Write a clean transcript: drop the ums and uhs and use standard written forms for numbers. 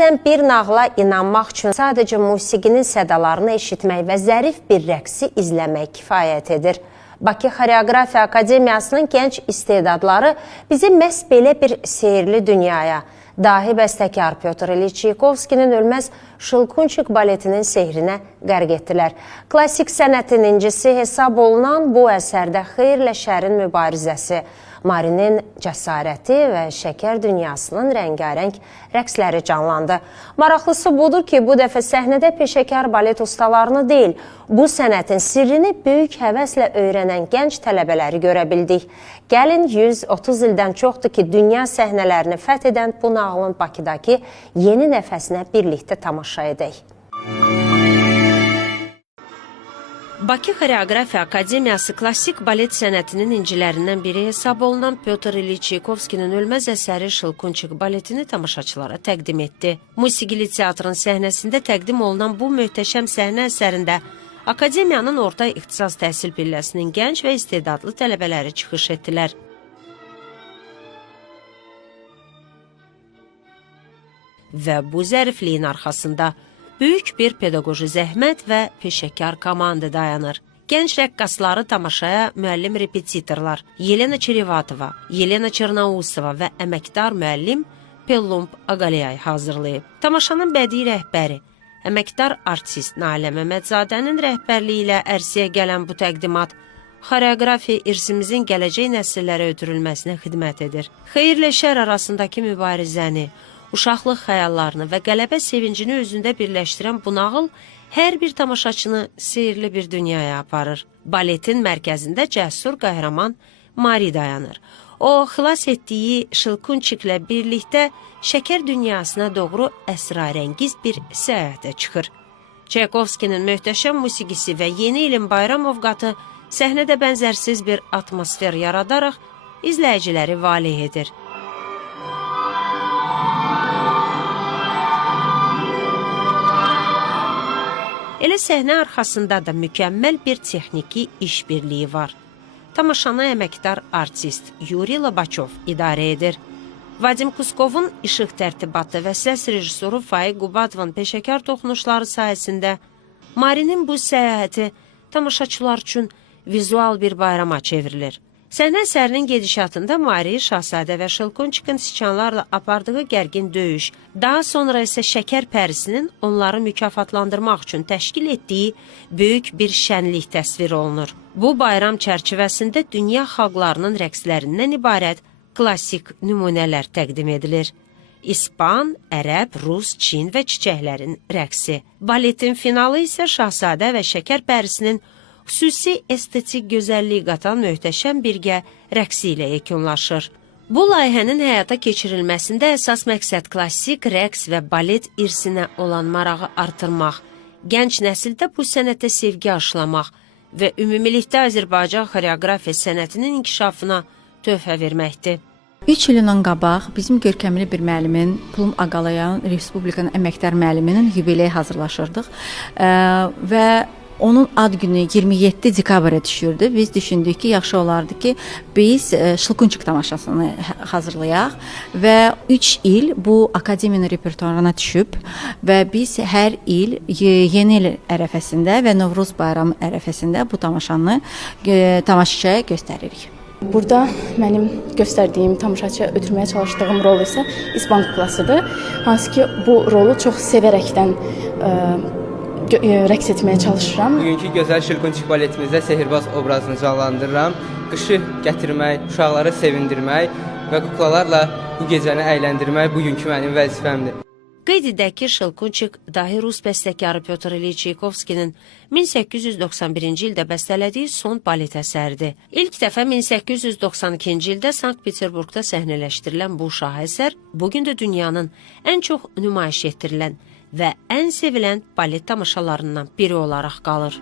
Bəzən bir nağla inanmaq üçün sadəcə musiqinin sədalarını eşitmək və zərif bir rəqsi izləmək kifayət edir. Bakı Xoreografiya Akademiyasının gənc istedadları bizi məhz belə bir seyirli dünyaya, dahi bəstəkar Pyotr İliç Çaykovskinin ölməz Şılkunçik baletinin sehrinə qərq etdilər. Klassik sənətin incisi hesab olunan bu əsərdə xeyirlə şərin mübarizəsi, Marinin cəsarəti və şəkər dünyasının rəngarəng rəqsləri canlandı. Maraqlısı budur ki, bu dəfə səhnədə peşəkar balet ustalarını deyil, bu sənətin sirrini böyük həvəslə öyrənən gənc tələbələri görə bildik. Gəlin 130 ildən çoxdur ki, dünya səhnələrini fəth edən bu nağılın Bakıdakı yeni nəfəsinə birlikdə tamaşa edək. Bakı Xoreografiya Akademiyası klassik balet sənətinin incilərindən biri hesab olunan Pyotr İliç Çaykovskinin ölməz əsəri Şılkunçik baletini tamaşaçılara təqdim etdi. Musiqili teatrın səhnəsində təqdim olunan bu möhtəşəm səhnə əsərində Akademiyanın orta ixtisas təhsil pilləsinin gənc və istedadlı tələbələri çıxış etdilər. Və bu zərifliyin arxasında böyük bir pedaqoji zəhmət və peşəkar komanda dayanır. Gənc rəqqasları tamaşaya müəllim repetitorlar Yelena Çerivatova, Yelena Çernausova və əməkdar müəllim Pellump Aqalyay hazırlayıb. Tamaşanın bədii rəhbəri, əməkdar artist Nalə Məmmədzadənin rəhbərliyi ilə ərsəyə gələn bu təqdimat xoreografiya irsimizin gələcək nəsillərə ötürülməsinə xidmət edir. Xeyirlə şər arasındakı mübarizəni, uşaqlıq xəyallarını və qələbə sevincini özündə birləşdirən bu nağıl hər bir tamaşaçını seyirli bir dünyaya aparır. Baletin mərkəzində cəsur qəhrəman Mari dayanır. O, xilas etdiyi Şılkunçiklə birlikdə şəkər dünyasına doğru əsrarəngiz bir səyahətə çıxır. Çaykovskinin möhtəşəm musiqisi və yeni ilin bayram ovqatı səhnədə bənzərsiz bir atmosfer yaradaraq izləyiciləri valeh edir. Elə səhnə arxasında da mükəmməl bir texniki işbirliyi var. Tamaşanı əməkdar artist Yuri Lobaçov idarə edir. Vadim Kuskovun işıq tərtibatı və səs rejissoru Faiq Qubadovun peşəkar toxunuşları sayəsində Marinin bu səyahəti tamaşaçılar üçün vizual bir bayrama çevrilir. Səhnə əsərinin gedişatında Mari, Şahzadə və Şılkunçikin siçanlarla apardığı gərgin döyüş, daha sonra isə şəkər pərisinin onları mükafatlandırmaq üçün təşkil etdiyi böyük bir şənlik təsvir olunur. Bu bayram çərçivəsində dünya xalqlarının rəqslərindən ibarət klassik nümunələr təqdim edilir. İspan, ərəb, rus, çin və çiçəklərin rəqsi. Baletin finalı isə Şahzadə və şəkər pərisinin xüsusi estetik gözəllik qatan möhtəşəm birgə rəqsi ilə yekunlaşır. Bu layihənin həyata keçirilməsində əsas məqsəd klassik rəqs və balet irsinə olan marağı artırmaq, gənc nəsildə bu sənətə sevgi aşılamaq və ümumilikdə Azərbaycan xoreografiya sənətinin inkişafına töhfə verməkdir. 3 il ondan qabaq bizim görkəmli bir müəllimin, Plum Aqalayan Respublikanın əməkdar müəlliminin yubileyi hazırlaşırdıq və onun ad günü 27 dekabrə düşürdü. Biz düşündük ki, yaxşı olardı ki, biz Şılkunçik tamaşasını hazırlayaq və 3 il bu akademiyanın repertuarına düşüb və biz hər il yeni il ərəfəsində və Novruz bayramı ərəfəsində bu tamaşanı tamaşaçıya göstəririk. Burada mənim göstərdiyim, tamaşaçıya ötürməyə çalışdığım rol isə İspan kuklasıdır. Hansı ki, bu rolu çox sevərəkdən rəqs etməyə çalışıram. Bugünkü gözəl Şılkunçik baletimizdə sehirbaz obrazını canlandırıram. Qışı gətirmək, uşaqları sevindirmək və kuklalarla bu gecəni əyləndirmək bugünkü mənim vəzifəmdir. Qeyd edək ki, Şılkunçik dahi rus bəstəkarı Pyotr İliç Çaykovskinin 1891-ci ildə bəstələdiyi son balet əsəridir. İlk dəfə 1892-ci ildə Sankt-Peterburqda səhnələşdirilən bu şahəsər bugün də dünyanın ən çox nümayiş etdirilən və ən sevilən balet tamaşalarından biri olaraq qalır.